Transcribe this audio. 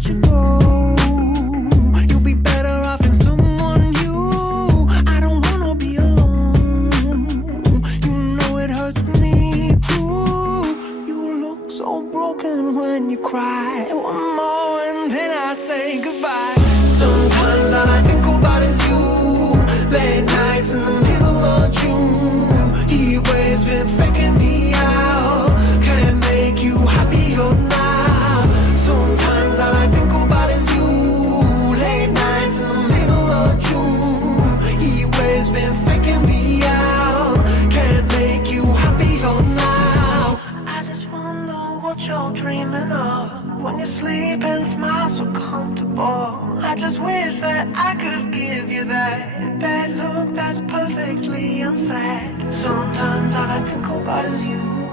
let you go. You'll be better off in someone new. I don't wanna be alone. You know it hurts me too. You look so broken when you cry. One more and then I say goodbye. Sometimes all I think about is you. Late nights in the middle of June. Heat waves been faking me out. Can't make you happier now. Sometimes all I think about is you. Late nights in the middle of June. Heat waves been faking me out. Can't make you happier now. I just wonder what you're dreaming of when you sleep and smile so comfortable. I just wish that I could give you that bad look that's perfectly unsaid. Sometimes all I think about is you.